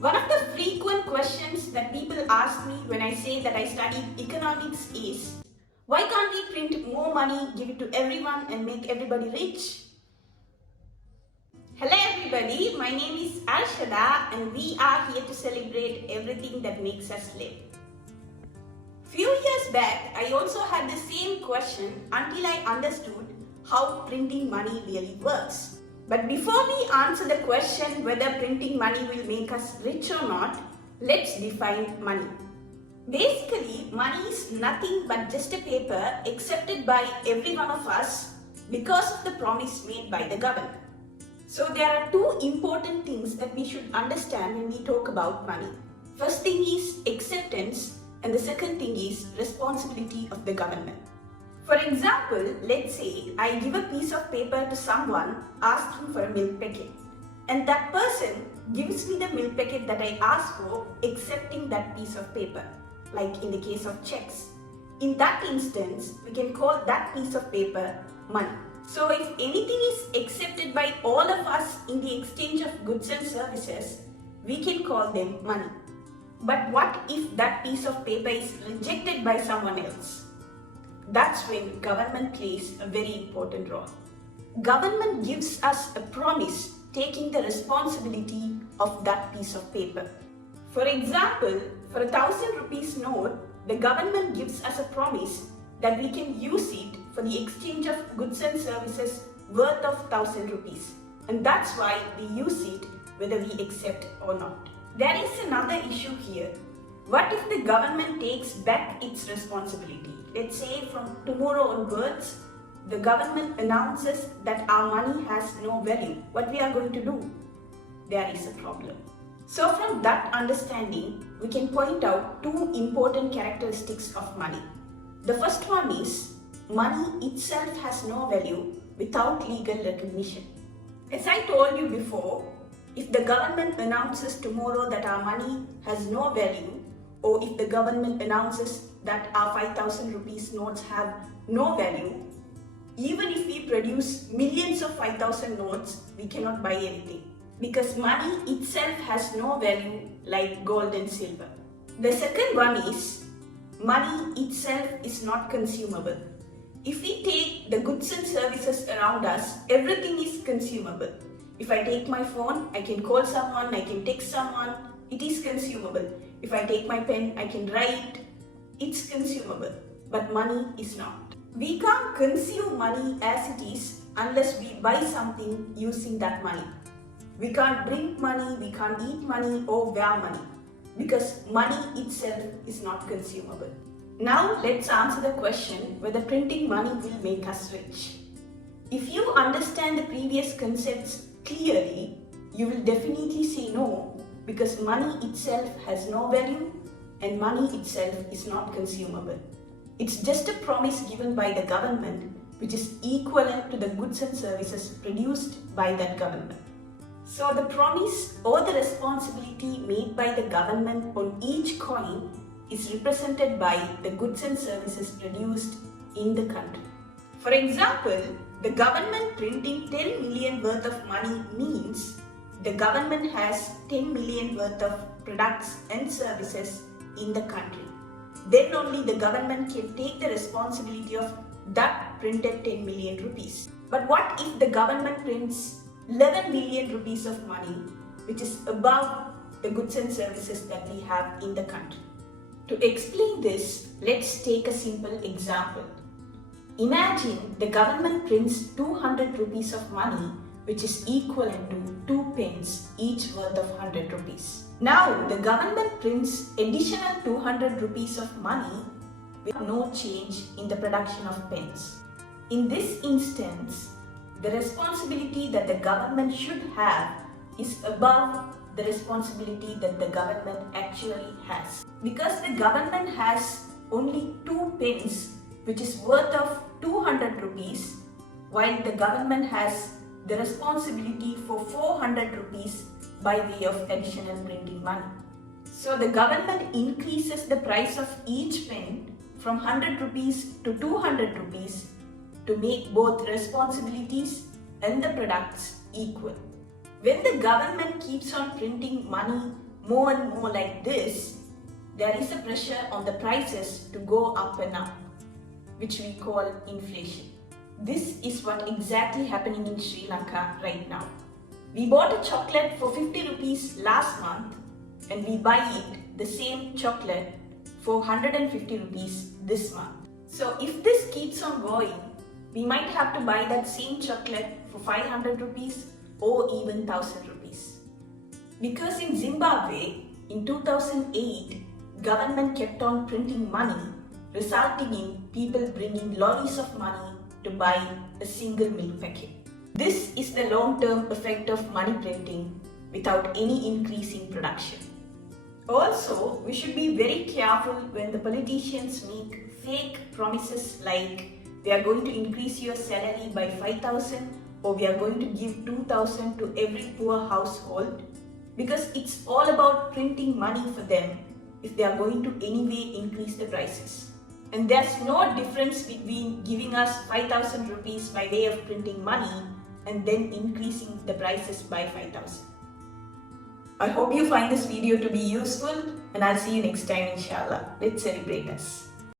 One of the frequent questions that people ask me when I say that I studied economics is, why can't we print more money, give it to everyone and make everybody rich? Hello everybody, my name is Arshada and we are here to celebrate everything that makes us live. Few years back, I also had the same question until I understood how printing money really works. But before we answer the question whether printing money will make us rich or not, let's define money. Basically, money is nothing but just a paper accepted by every one of us because of the promise made by the government. So there are two important things that we should understand when we talk about money. First thing is acceptance and the second thing is responsibility of the government. For example, let's say I give a piece of paper to someone asking for a milk packet and that person gives me the milk packet that I asked for accepting that piece of paper, like in the case of checks. In that instance, we can call that piece of paper money. So if anything is accepted by all of us in the exchange of goods and services, we can call them money. But what if that piece of paper is rejected by someone else? That's when government plays a very important role. Government gives us a promise taking the responsibility of that piece of paper. For example, for a 1,000 rupees note, the government gives us a promise that we can use it for the exchange of goods and services worth of 1,000 rupees. And that's why we use it whether we accept or not. There is another issue here. What if the government takes back its responsibility? Let's say from tomorrow onwards, the government announces that our money has no value. What we are going to do? There is a problem. So from that understanding, we can point out two important characteristics of money. The first one is, money itself has no value without legal recognition. As I told you before, if the government announces tomorrow that our money has no value, or if the government announces that our 5,000 rupees notes have no value, even if we produce millions of 5,000 notes, we cannot buy anything. Because money itself has no value like gold and silver. The second one is, money itself is not consumable. If we take the goods and services around us, everything is consumable. If I take my phone, I can call someone, I can text someone, it is consumable. If I take my pen, I can write, it's consumable. But money is not. We can't consume money as it is unless we buy something using that money. We can't drink money, we can't eat money or wear money because money itself is not consumable. Now let's answer the question whether printing money will make us rich. If you understand the previous concepts clearly, you will definitely say no because money itself has no value and money itself is not consumable. It's just a promise given by the government which is equivalent to the goods and services produced by that government. So the promise or the responsibility made by the government on each coin is represented by the goods and services produced in the country. For example, the government printing 10 million worth of money means the government has 10 million worth of products and services in the country. Then only the government can take the responsibility of that printed 10 million rupees. But what if the government prints 11 billion rupees of money, which is above the goods and services that we have in the country? To explain this, let's take a simple example. Imagine the government prints 200 rupees of money, which is equivalent to 2 pence, each worth of 100 rupees. Now, the government prints additional 200 rupees of money with no change in the production of pence. In this instance, the responsibility that the government should have is above the responsibility that the government actually has. Because the government has only 2 pence, which is worth of 200 rupees, while the government has the responsibility for 400 rupees by way of additional printing money. So the government increases the price of each pen from 100 rupees to 200 rupees to make both responsibilities and the products equal. When the government keeps on printing money more and more like this, there is a pressure on the prices to go up and up, which we call inflation. This is what exactly happening in Sri Lanka right now. We bought a chocolate for 50 rupees last month and we buy it, the same chocolate, for 150 rupees this month. So if this keeps on going, we might have to buy that same chocolate for 500 rupees or even 1000 rupees. Because in Zimbabwe, in 2008, government kept on printing money, resulting in people bringing lorries of money to buy a single milk packet. This is the long-term effect of money printing without any increase in production. Also, we should be very careful when the politicians make fake promises like we are going to increase your salary by 5,000 or we are going to give 2,000 to every poor household, because it's all about printing money for them if they are going to anyway increase the prices. And there's no difference between giving us 5,000 rupees by way of printing money and then increasing the prices by 5,000. I hope you find this video to be useful and I'll see you next time inshallah. Let's celebrate us.